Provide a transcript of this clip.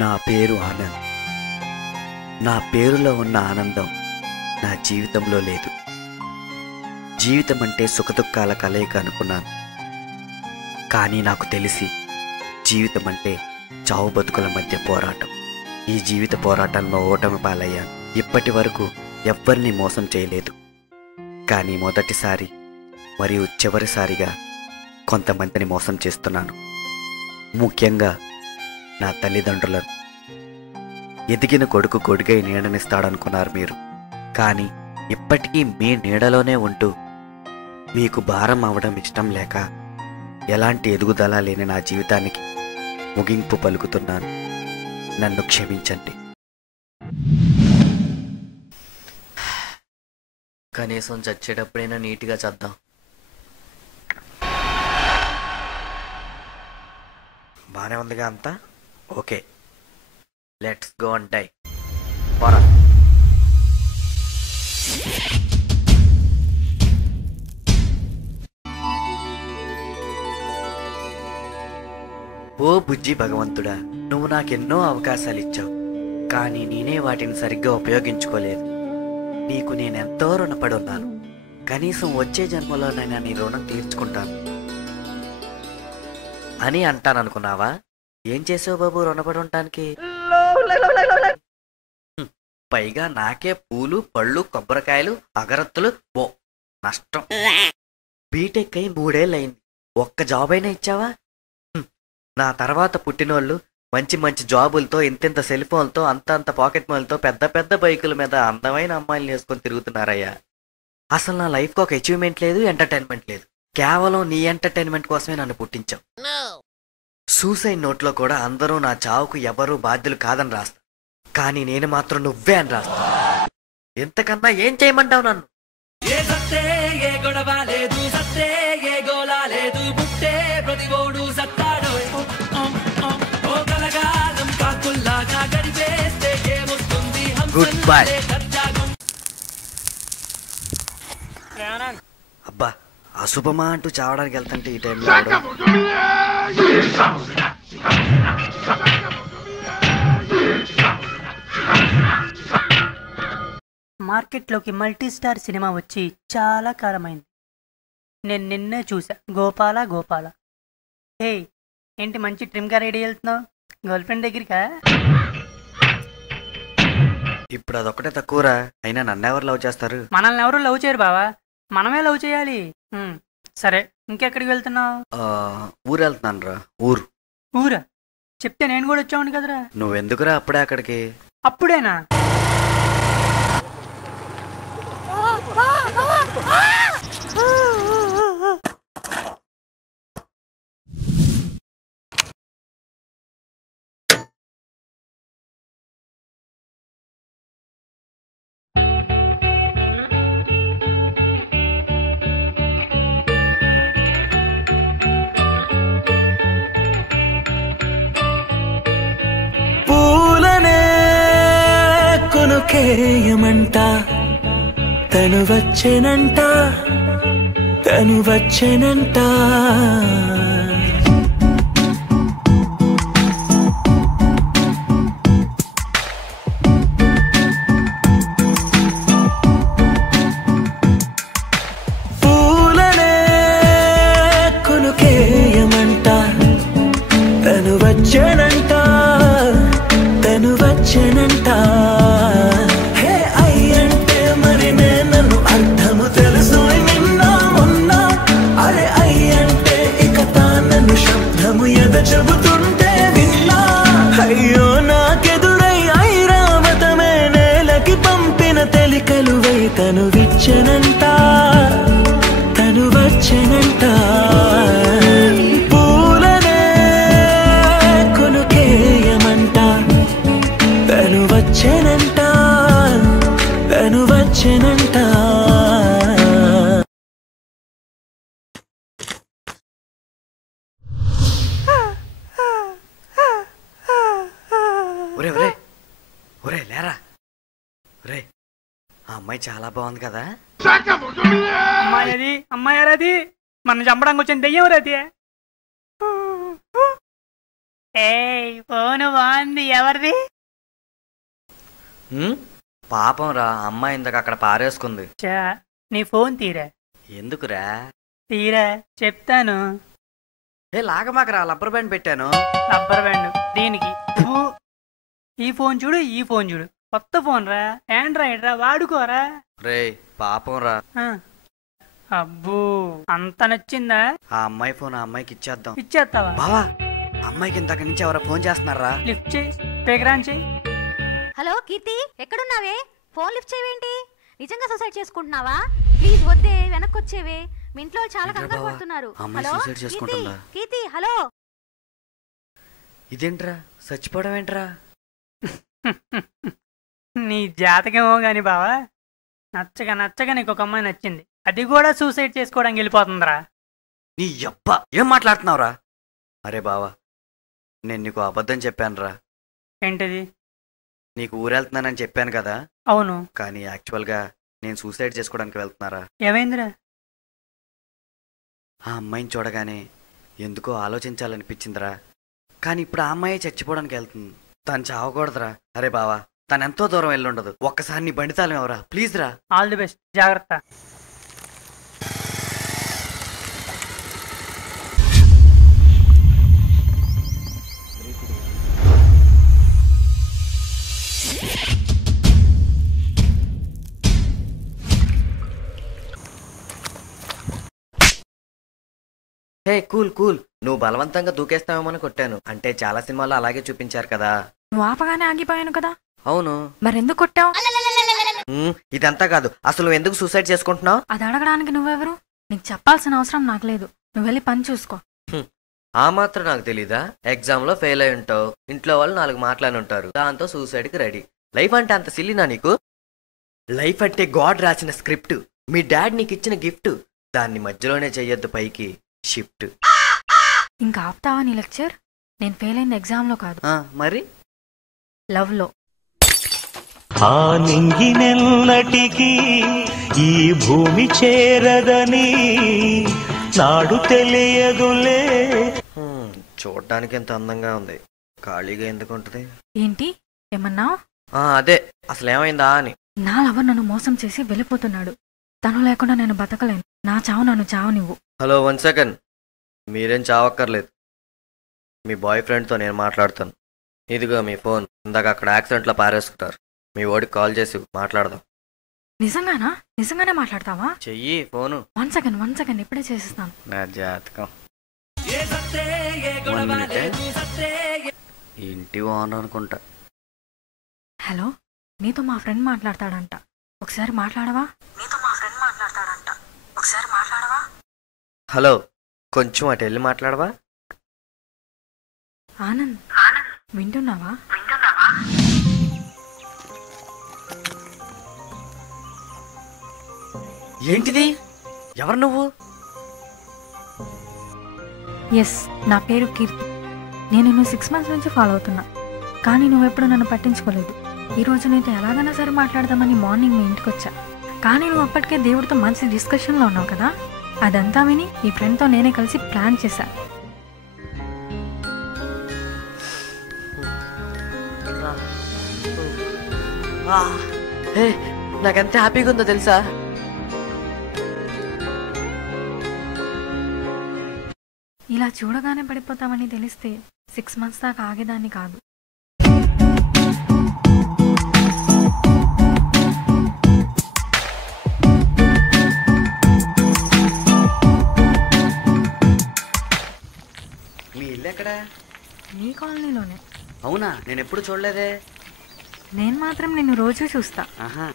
నా పేరు ఆనంద్. నా పేరులో ఉన్న ఆనందం నా జీవితంలో లేదు. జీవితం అంటే సుఖదుఖాల కలయిక అనుకున్నాను. కానీ నాకు తెలిసి జీవితం అంటే చావు బతుకుల మధ్య పోరాటం. ఈ జీవిత పోరాటంలో ఓటమి పాలయ్యాను. ఇప్పటి వరకు ఎవ్వరిని మోసం చేయలేదు. కానీ మొదటిసారి మరియు చివరిసారిగా కొంతమందిని మోసం చేస్తున్నాను. ముఖ్యంగా నా తల్లిదండ్రులను. ఎదిగిన కొడుకు కొడుకై నీడనిస్తాడనుకున్నారు మీరు. కానీ ఇప్పటికీ మీ నీడలోనే ఉంటూ మీకు భారం అవడం ఇష్టం లేక ఎలాంటి ఎదుగుదల లేని నా జీవితానికి ముగింపు పలుకుతున్నాను. నన్ను క్షమించండి. కనీసం చచ్చేటప్పుడైనా నీట్గా చద్దాం. బానే ఉందిగా అంతా? Okay, let's go and die. పోరా. ఓ బుజ్జి భగవంతుడా, నువ్వు నాకెన్నో అవకాశాలు ఇచ్చావు. కానీ నేనే వాటిని సరిగ్గా ఉపయోగించుకోలేదు. నీకు నేనెంతో రుణపడి ఉన్నాను. కనీసం వచ్చే జన్మలోనైనా నీ రుణం తీర్చుకుంటాను అని అంటాననుకున్నావా? ఏం చేసావు బాబు రుణపడి ఉండటానికి? పైగా నాకే పూలు పళ్ళు కొబ్బరికాయలు అగరత్తులు. ఓ నష్టం. బీటెక్ అయి 3 ఏళ్ళయింది. ఒక్క జాబ్ అయినా ఇచ్చావా? నా తర్వాత పుట్టినోళ్ళు మంచి మంచి జాబులతో, ఇంతింత సెల్ ఫోన్లతో, అంత పాకెట్ మనీలతో, పెద్ద పెద్ద బైకుల మీద అందమైన అమ్మాయిలు వేసుకొని తిరుగుతున్నారయ్యా. అసలు నా లైఫ్కి ఒక అచీవ్మెంట్ లేదు, ఎంటర్టైన్మెంట్ లేదు. కేవలం నీ ఎంటర్టైన్మెంట్ కోసమే నన్ను పుట్టించావు. సూసైడ్ నోట్లో కూడా అందరూ నా చావుకు ఎవరూ బాధ్యులు కాదని రాస్తా. కానీ నేను మాత్రం నువ్వే అని రాస్తా. ఎంతకన్నా ఏం చేయమంటావు నన్ను? Good bye. అబ్బా, అశుభమా అంటూ చావడానికి వెళ్తుంటే ఈ టైంలో మార్కెట్లోకి మల్టీ స్టార్ సినిమా వచ్చి చాలా కాలమైంది. నేను నిన్నే చూసా. గోపాల గోపాల. హే, ఏంటి మంచి ట్రిమ్గా రెడీ వెళ్తున్నావు? గర్ల్ ఫ్రెండ్ దగ్గరికా? ఇప్పుడు అదొక్కటే తక్కువరా. అయినా నన్నెవరు లవ్ చేస్తారు? మనల్ని ఎవరు లవ్ చేయరు బావా, మనమే లవ్ చేయాలి. సరే, ఇంకెక్కడికి వెళ్తున్నావు? ఊరు వెళ్తున్నాను రా. ఊరా? చెప్తే నేను కూడా వచ్చావును కదరా. నువ్వెందుకురా అప్పుడే అక్కడికి? అప్పుడేనా? కేయమంట తను వచ్చేనంట, తను వచ్చేనంట. పూలనే కొనుకేయమంట తను వచ్చేనంట, తను వచ్చేనంట. చెబుతుంటే విన్నా, అయ్యో నాకెదురై ఐరావతమే నేలకి పంపిన తెలికలువై తను విచ్చెనంట, తను వచ్చెనంట. పూలనే కొనుకేయమంట తను వచ్చెనంట, తను వచ్చెనంట. ఒరే లేరా. ఒరే, ఆ అమ్మాయి చాలా బాగుంది కదా? అమ్మాయి అది మన చంపడానికి వచ్చిన దెయ్యం రది. ఏయ్ ఫోన్ బాగుంది, ఎవరిది? పాపం రా, అమ్మాయి ఇందాక అక్కడ పారేసుకుంది. చా, నీ ఫోన్ తీరా. ఎందుకురా? తీరా చెప్తాను. లాగమాకరా, లబ్బర్ బ్యాండ్ పెట్టాను. రబ్బర్ బ్యాండ్ దీనికి? ఫు. ఈ ఫోన్ చూడు, ఈ ఫోన్ చూడు, కొత్త ఫోన్ రా, ఆండ్రాయిడ్ రా, వాడుకోరా. రే పాపం రా. ఆ. అబ్బో, అంత నచ్చిందా? ఆ అమ్మాయి ఫోన్ ఆ అమ్మాయికి ఇచ్చేద్దాం. ఇచ్చేస్తావా? బావా, అమ్మాయికి ఇంతక నుంచి ఎవరో ఫోన్ చేస్తున్నారా? లిఫ్ట్ చేయి, స్పీకర్ చేయి. హలో కీర్తి, ఎక్కడున్నావే? ఫోన్ లిఫ్ట్ చేయవేంటి? నిజంగా సూసైడ్ చేసుకుంటున్నావా? ప్లీజ్ వద్దే, వెనక్కి వచ్చేవే. మీ ఇంట్లో చాలా కంగారు పడుతున్నారు. హలో కీర్తి, కీర్తి, హలో. ఇదేంట్రా, చచ్చిపోవడం ఏంట్రా? నీ జాతకమో గాని బావా, నచ్చగా నచ్చగా నీకు ఒక అమ్మాయి నచ్చింది, అది కూడా సూసైడ్ చేసుకోవడానికి వెళ్ళిపోతుందిరా. నీ యప్ప, ఏం మాట్లాడుతున్నావురా? అరే బావా, నేను నీకు అబద్ధం చెప్పానురా. ఏంటిది? నీకు ఊరెళ్తున్నానని చెప్పాను కదా. అవును. కానీ యాక్చువల్గా నేను సూసైడ్ చేసుకోవడానికి వెళ్తున్నారా. ఏమైందిరా? ఆ అమ్మాయిని చూడగానే ఎందుకో ఆలోచించాలనిపించిందిరా. కానీ ఇప్పుడు ఆ అమ్మాయి చచ్చిపోవడానికి వెళ్తుంది. తను చావకూడదురా. అరే బావా, తను ఎంతో దూరం వెళ్ళుండదు. ఒక్కసారి నీ బండి తాళం ఎవరా ప్లీజ్ రా. ఆల్ ది బెస్ట్, జాగ్రత్త. హే కూల్ కూల్, నువ్వు బలవంతంగా దూకేస్తావేమని కొట్టాను. అంటే చాలా సినిమాల్లో అలాగే చూపించారు కదా. నువ్వు ఆపగానే ఆగిపోయాను కదా. అవును, మరెందుకు కొట్టావు? ఇదంతా కాదు, అసలు నువ్వు ఎందుకు సూసైడ్ చేసుకుంటున్నావు? అది అడగడానికి నువ్వెవరు? నీకు చెప్పాల్సిన అవసరం నాకు లేదు. నువ్వు వెళ్ళి పని చూసుకో. ఆ మాత్రం నాకు తెలీదా? ఎగ్జామ్ లో ఫెయిల్ అయి ఉంటావు, ఇంట్లో వాళ్ళు 4 మాటలని ఉంటారు, దాంతో సూసైడ్ కి రెడీ. లైఫ్ అంటే అంత సిల్లీనా నీకు? లైఫ్ అంటే గాడ్ రాసిన స్క్రిప్ట్, మీ డాడ్ నీకు ఇచ్చిన గిఫ్ట్, దాన్ని మధ్యలోనే చెయ్యొద్దు పైకి షిఫ్ట్. ఇంకా ఆపుతావా నీ లెక్చర్? నేను ఫెయిల్ అయింది ఎగ్జామ్ లో కాదు, మరి లవ్ లో. ఆ నింగినెన్నటికి ఈ భూమి చేరదని నాడు తెలియదులే. చూడడానికి ఎంత అందంగా ఉంది, ఖాళీగా ఎందుకు ఉంటుంది? ఏంటి ఏమన్నావు? అదే అసలు ఏమైందా అని. నా లవర్ నన్ను మోసం చేసి వెళ్ళిపోతున్నాడు. తను లేకుండా నేను బతకలేను. నా చావు నన్ను చావనివ్వు. హలో 1 సెకండ్, మీరేం చావక్కర్లేదు. మీ బాయ్ ఫ్రెండ్తో నేను మాట్లాడతాను. ఇదిగో మీ ఫోన్, ఇందాక అక్కడ యాక్సిడెంట్లో పారేసుకుంటారు. మీ వాడికి కాల్ చేసి మాట్లాడదాం. నిజంగానా? నిజంగానే మాట్లాడతావా? చెయ్యి ఫోను. 1 సెకండ్, ఇప్పుడే చేసేస్తాను. నా జాతకం. 1 minute. ఇంటి ఓనర్ అనుకుంటా. హలో, నీతో మా ఫ్రెండ్ మాట్లాడతాడంట, ఒకసారి మాట్లాడవా? హలో, కొంచెం అటు వెళ్ళి మాట్లాడవా? ఆనంద్, వింటున్నావా? ఏంటిది? ఎవరు నువ్వు? ఎస్, నా పేరు కీర్తి. నేను నిన్ను 6 months నుంచి ఫాలో అవుతున్నా, కానీ నువ్వెప్పుడు నన్ను పట్టించుకోలేదు. ఈరోజు నీతో ఎలాగైనా సరే మాట్లాడదామని మార్నింగ్ మీ ఇంటికి వచ్చా. కానీ నువ్వు అప్పటికే దేవుడితో మంచి డిస్కషన్లో ఉన్నావు కదా. అదంతా విని నీ ఫ్రెండ్తో నేనే కలిసి ప్లాన్ చేశా. నాకెంత హ్యాపీగా ఉందో తెలుసా? ఇలా చూడగానే పడిపోతామని తెలిస్తే 6 months దాకా ఆగేదాన్ని కాదు. మీ ఇల్లు ఎక్కడా? నీ కాలనీలోనే. అవునా? నేను ఎప్పుడు చూడలేదే. నేను మాత్రం నిన్ను రోజూ చూస్తా. ఆహా,